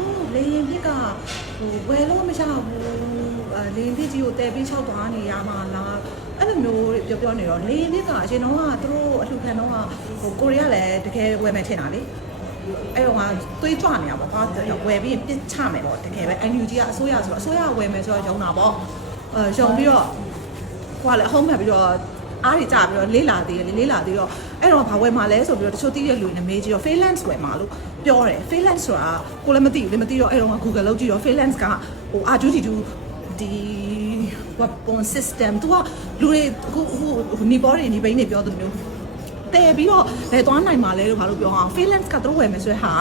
အော်လေရင်ပြစ်ကဟိုဝယ်လို့မရဘူးအဲလေရင်ပြစ်ကြီးကိုတဲပြီးချောက်သွားနေရမှာလားအဲ့လိုမျိုးပြောပြောနေတော့လေရင်ပြစ်ကအရင်တော့ကသူတို့အလှခံတော့ကဟိုကိုရီးယားလည်းတကယ်ဝယ်မယ်ထင်တာလေအဲ့တော့ကသွေးကြွနေတာပေါ့ကွာဝယ်ပြီးပြစ်ချမယ်ပေါ့တကယ်ပဲ NUG ကအစိုးရဆိုတော့အစိုးရဝယ်မယ်ဆိုတော့ရုံတာပေါ့အဲရုံပြီးတော့ဟိုကလည်းအဟုံးမှတ်ပြီးတော့ အားတွေကြပြီးတော့လေးလာသေးတယ်လေးလာသေးတော့အဲ့တော့ဘာဝယ်မှာလဲဆိုပြီးတော့တချို့သိတဲ့လူတွေနဲ့မေးကြည့်တော့ freelance ဝယ်မှာလို့ပြောတယ် freelance ဆိုတာကိုလည်းမသိဘူးလည်းမသိတော့အဲ့တော့ Google လုပ်ကြည့်တော့ freelance ကဟို R2D2 ဒီ weapon system သူကလူတွေအခုဟိုနီပေါ်တွေနီဘိန်းတွေပြောသလိုမျိုးတဲပြီးတော့ဘယ်သွားနိုင်မှာလဲလို့ဘာလို့ပြောအောင် freelance ကသူတို့ဝယ်မယ်ဆိုတဲ့ဟာ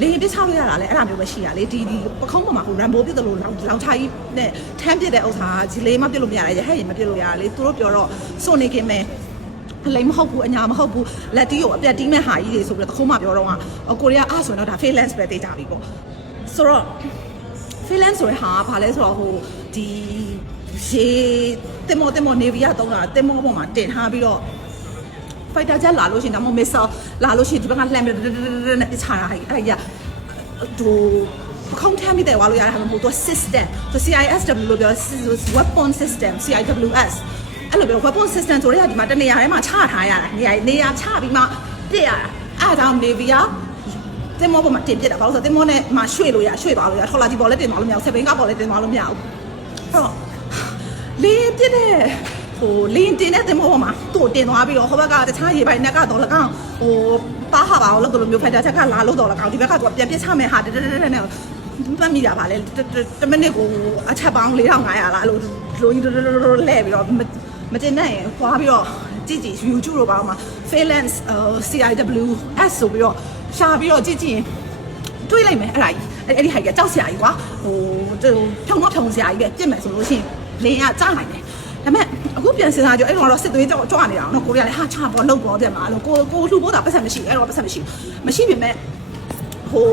လေရင်ပြစ်ချလို့ရတာလဲအဲ့ဒါမျိုးပဲရှိရလေဒီဒီပခုံးပေါ်မှာဟို Rambo ပြစ်တယ်လို့လောက်လောက်ချာကြီးနဲ့ထမ်းပြစ်တဲ့ဥစ္စာကဒီလေးမပြစ်လို့မရရဟဲ့ရင်မပြစ်လို့ရတာလေသူတို့ပြောတော့စွန့်နေခင်မဲ့အလိမ်မဟုတ်ဘူးအညာမဟုတ်ဘူးလက်တီးကိုအပြတ်တီးမဲ့ဟာကြီးတွေဆိုပြီးတော့တခုမှပြောတော့ကကိုရီးယားအဆိုရင်တော့ဒါ freelance ပဲတေးကြပြီပေါ့ဆိုတော့ freelance ဆိုတဲ့ဟာကဘာလဲဆိုတော့ဟိုဒီရေတင်မောတင်မော navy ကတုံးတာတင်မောပေါ်မှာတင်ထားပြီးတော့ fighter jet လာလို့ရှိရင်ဒါမှမဟုတ် missile လာလို့ရှိရင်ဒီဘက်ကလှမ်းပြီးနဲ့ပြချတာအဲ့အဲ့ရဟိုခုံးထမ်းပြီးတယ်ဝါလို့ရတာမဟုတ်ဘူးသူ system သူ CISW လို့ပြော weapon system CIWS အဲ့လိုပြော weapon system ဆိုတော့ဒီမှာတနေရာထဲမှာချထားရတာနေရာနေရာချပြီးမှပြစ်ရတာအဲ့ဒါကြောင့် navy ကတင်မောပေါ်မှာတင်ပြတာဘာလို့ဆိုတော့တင်မောနဲ့မှရွှေ့လို့ရရွှေ့သွားလို့ရထော်လာကြီးပေါ်လည်းတင်သွားလို့မရဘူးဆက်ဘင်းကပေါ်လည်းတင်သွားလို့မရဘူးအဲ့တော့လေးပြစ်တဲ့ ဟိုလင်းတင်တဲ့တင်မောပေါ်မှာသူ့တင်သွားပြီးတော့ဟိုဘက်ကတခြားရေပိုင်နက်ကတော့လကောင်ဟိုပါဟာပါလို့ကလိုမျိုးဖိုက်တာချက်ကလာလို့တော့လကောင်ဒီဘက်ကသူပြန်ပြစ်ချမယ်ဟာတက်တက်တက်နဲ့ပတ်မိတာပါလေတမိနစ်ကိုအချက်ပေါင်း4500လားအဲ့လိုလိုကြီးလဲပြီးတော့မတင်နိုင်ရင်ခွာပြီးတော့ကြည့်ကြည့် YouTube တို့ပါမှာ freelance CIWS ဆိုပြီးတော့ရှာပြီးတော့ကြည့်ကြည့်တွေးလိုက်မယ်အဲ့ဒါကြီးအဲ့ဒီဟာကြီးကြောက်စရာကြီးကွာဟိုဖြုံတော့ဖြုံစရာကြီးပဲပြစ်မယ်ဆိုလို့ရှိရင်လင်းကကြားနိုင်တယ်ဒါပေမဲ့ အခုပြန်စဉ်းစားကြအဲ့တော့စစ်သွေးကြောကြွနေတာနော်ကိုရီးယားလည်းဟာချပေါ်လောက်ပေါ်တယ်မှာလို့ကိုကိုလှူဖို့တာပတ်စံမရှိအဲ့တော့ပတ်စံမရှိမရှိပေမဲ့ဟို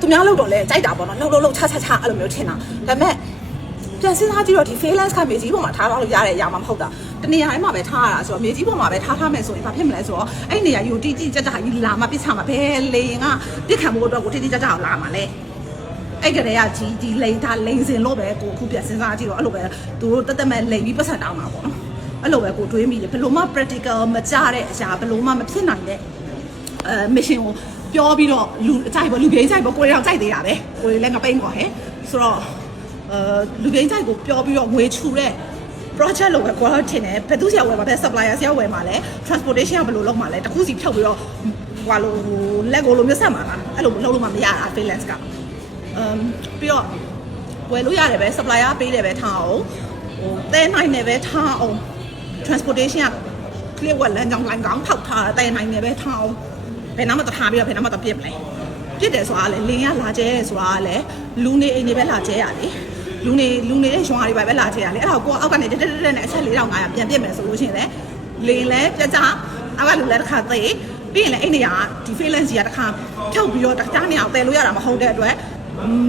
သူများလောက်တော့လဲကြိုက်တာပေါ့နော်လှုပ်လှုပ်လှုပ်ချချချအဲ့လိုမျိုးထင်တာဒါပေမဲ့ပြန်စဉ်းစားကြည့်တော့ဒီ freelance ကမြေကြီးပေါ်မှာထားတော့လို့ရတဲ့အရာမှမဟုတ်တာတနေရာတိုင်းမှာပဲထားရတာဆိုတော့မြေကြီးပေါ်မှာပဲထားထားမယ်ဆိုရင်ဘာဖြစ်မလဲဆိုတော့အဲ့နေရာယူတီတီကြကြကြီးလာမှပြစ်ချမှာဘယ်လေရင်ကပြစ်ခံဖို့အတွက်ကိုတီတီကြကြလာမှာလဲ အဲ့ကလေးကဒီဒီလိန်ထားလိန်စင်လို့ပဲကိုအခုပြန်စဉ်းစားကြည့်တော့အဲ့လိုပဲသူတို့တက်တက်မဲ့လိန်ပြီးပတ်စံတောင်းတာပေါ့နော်အဲ့လိုပဲကိုတွေးမိတယ်ဘယ်လိုမှ practical မကြတဲ့အရာဘယ်လိုမှမဖြစ်နိုင်တဲ့အဲ mission ကိုပြောပြီးတော့လူအကြိုက်ပေါ့လူပြင်းကြိုက်ပေါ့ကိုရီးယားကြိုက်သေးတာပဲကိုရီးလည်းငပိန်းပေါ့ဟဲ့ဆိုတော့အဲလူပြင်းကြိုက်ကိုပြောပြီးတော့ငွေချူတဲ့ project လို့ပဲကိုယ်ထင်တယ်ဘယ်သူဆရာဝယ်မှာဘယ် supplier ဆရာဝယ်မှာလဲ transportation ကဘယ်လိုလုပ်မှာလဲတခုစီဖြုတ်ပြီးတော့ဟိုလိုလက်ကိုလိုမျိုးဆက်မှာလားအဲ့လိုလုပ်လို့မှမရတာ freelance က အမ်ပြီးတော့ဝယ်လို့ရတယ်ပဲ supplier ပေးတယ်ပဲထားအောင်ဟိုတဲနိုင်တယ်ပဲထားအောင် transportation က clear ဝက်လမ်းကြောင်းလိုင်းကောင်းထောက်ထားတာတဲနိုင်တယ်ပဲထားအောင်ဘယ်နာမှတထားပြီးတော့ဘယ်နာမှတပြစ်မလဲပြစ်တယ်ဆိုတာကလေလင်းရလာကျဲဆိုတာကလေလူနေအိမ်တွေပဲလာကျဲရလေလူနေလူနေတဲ့ရွာတွေပဲလာကျဲရလေအဲ့ဒါကိုအောက်ကနေတက်တက်တက်နဲ့အချက်4500ပြန်ပြစ်မယ်ဆိုလို့ရှိရင်လေလင်းလဲပြကြအောက်ကလူလဲတစ်ခါသေပြီးရင်လည်းအဲ့နေရာဒီ freelance ကြီးကတစ်ခါဖြုတ်ပြီးတော့တခြားနေအောင်တည်လို့ရတာမဟုတ်တဲ့အတွက်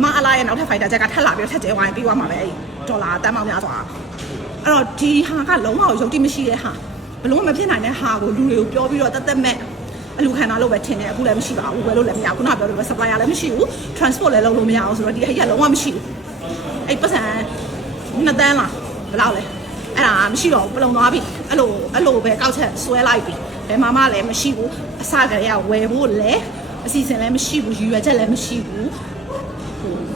မအလာရဲ့နောက်ထပ် fighter jet ကထပ်လာပြီးတော့ထပ်ကျဲဝိုင်းပြီးသွားမှာပဲအဲ့ဒေါ်လာတန်းပေါင်းများစွာအဲ့တော့ဒီဟာကလုံးဝရုပ်တိမရှိတဲ့ဟာဘလုံးမဖြစ်နိုင်တဲ့ဟာကိုလူတွေကိုပြောပြီးတော့တက်တက်မဲ့အလူခံတာလို့ပဲထင်တယ်အခုလည်းမရှိပါဘူးဝယ်လို့လည်းမရဘူးခုနကပြောလို့ပဲ supplier လည်းမရှိဘူး transport လည်းလုပ်လို့မရအောင်ဆိုတော့ဒီအရာလုံးဝမရှိဘူးအဲ့ပတ်စံနှစ်တန်းလားဘယ်လောက်လဲအဲ့ဒါမရှိတော့ဘူးပလုံသွားပြီအဲ့လိုအဲ့လိုပဲကောက်ချက်ဆွဲလိုက်ပြီဘယ်မှမလည်းမရှိဘူးအစကတည်းကဝယ်ဖို့လည်းအစီအစဉ်လည်းမရှိဘူးရည်ရွယ်ချက်လည်းမရှိဘူး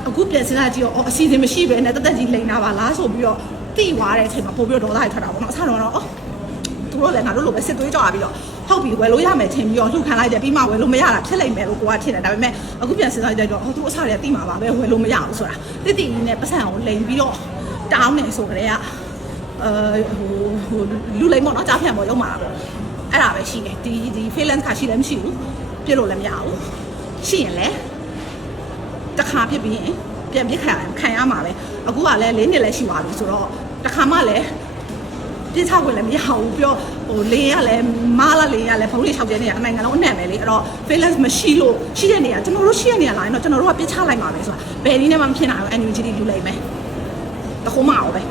အခုပြန်စဉ်းစားကြည့်တော့အော်အစီအစဉ်မရှိပဲနဲ့တက်တက်ကြီးလိန်တာပါလားဆိုပြီးတော့တိသွားတဲ့အချိန်မှာပို့ပြီးတော့ဒေါသတွေထွက်တာပေါ့နော်အဆတော့တော့အော်သူတို့လည်းငါတို့လိုပဲစစ်သွေးကြော်ပြီးတော့ဟုတ်ပြီဝယ်လို့ရမယ်ထင်ပြီးတော့လှုပ်ခံလိုက်တယ်ပြီးမှဝယ်လို့မရတာဖြစ်လိမ့်မယ်လို့ကိုကထင်တယ်ဒါပေမဲ့အခုပြန်စဉ်းစားကြည့်တော့ဟောသူအဆတွေကတိမှာပါပဲဝယ်လို့မရဘူးဆိုတာတိတိနဲ့ပတ်စံကိုလိန်ပြီးတော့တောင်းနေဆိုကြတဲ့ကအဲဟိုဟိုလူလိန်ပေါ့နော်ကြားဖြန့်ပေါ့လုံးမှာတာပေါ့အဲ့ဒါပဲရှိတယ်ဒီဒီ freelance ခါရှိလည်းမရှိဘူးပြစ်လို့လည်းမရဘူးရှိရင်လည်း တစ်ခါဖြစ်ပြီးရင်ပြန်ပြစ်ခံခံရမှာပဲအခုကလည်း၄နှစ်လည်းရှိပါပြီဆိုတော့တစ်ခါမှလည်းပြစ်ချခွင့်လည်းမရဘူးပြောဟိုလင်းရလည်းမားလာလင်းရလည်းဖုန်းလေး၆ကျဲနေရအနိုင်ငံလုံးအနှံ့ပဲလေအဲ့တော့ freelance မရှိလို့ရှိတဲ့နေရာကျွန်တော်တို့ရှိတဲ့နေရာလာရင်တော့ကျွန်တော်တို့ကပြစ်ချလိုက်မှာပဲဆိုတာဘယ်နည်းနဲ့မှမဖြစ်နိုင်ဘူး NUG လူလိုက်မယ်တခုမှအောင်ပဲ